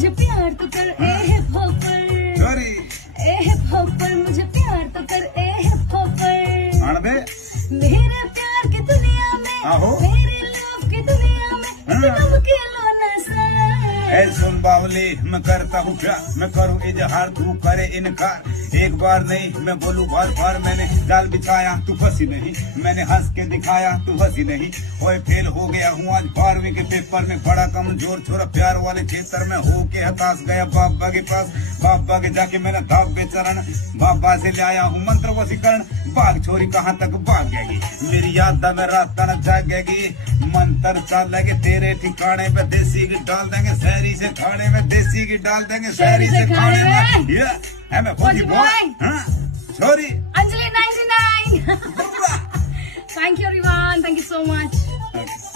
मुझे प्यार तो कर ए हिप हॉपर, सॉरी ए हिप हॉपर मुझे प्यार तो कर ए हिप हॉपर। अणबे मेरे प्यार की दुनिया में, आहो। मेरे लव की दुनिया में कदम के लो नजर। ए सुन बावली, मैं करता हूँ प्यार, मैं करूँ इजहार, तू करे इनकार। एक बार नहीं मैं बोलूँ बार बार, मैंने जाल बिछाया तू फंसी नहीं, मैंने हंस के दिखाया तू हंसी नहीं। ओए फेल हो गया हूँ आज 12वीं के पेपर में, बड़ा कमजोर छोरा प्यार वाले क्षेत्र में हो के हताश गया बाबा के पास। बाबा के जाके मैंने दावे चरण, बाबा से ले आया हूँ मंत्र वशीकरण। भाग छोरी कहाँ तक भागेगी, मेरी याद में रात न जागेगी। मंत्र चलेंगे तेरे ठिकाने पे, देसी की डाल देंगे शहरी से खाने में, देसी की डाल देंगे शहरी से खाने में। ये है मैं फौजी boy, sorry Anjali 99। Thank you everyone, thank you so much. Okay.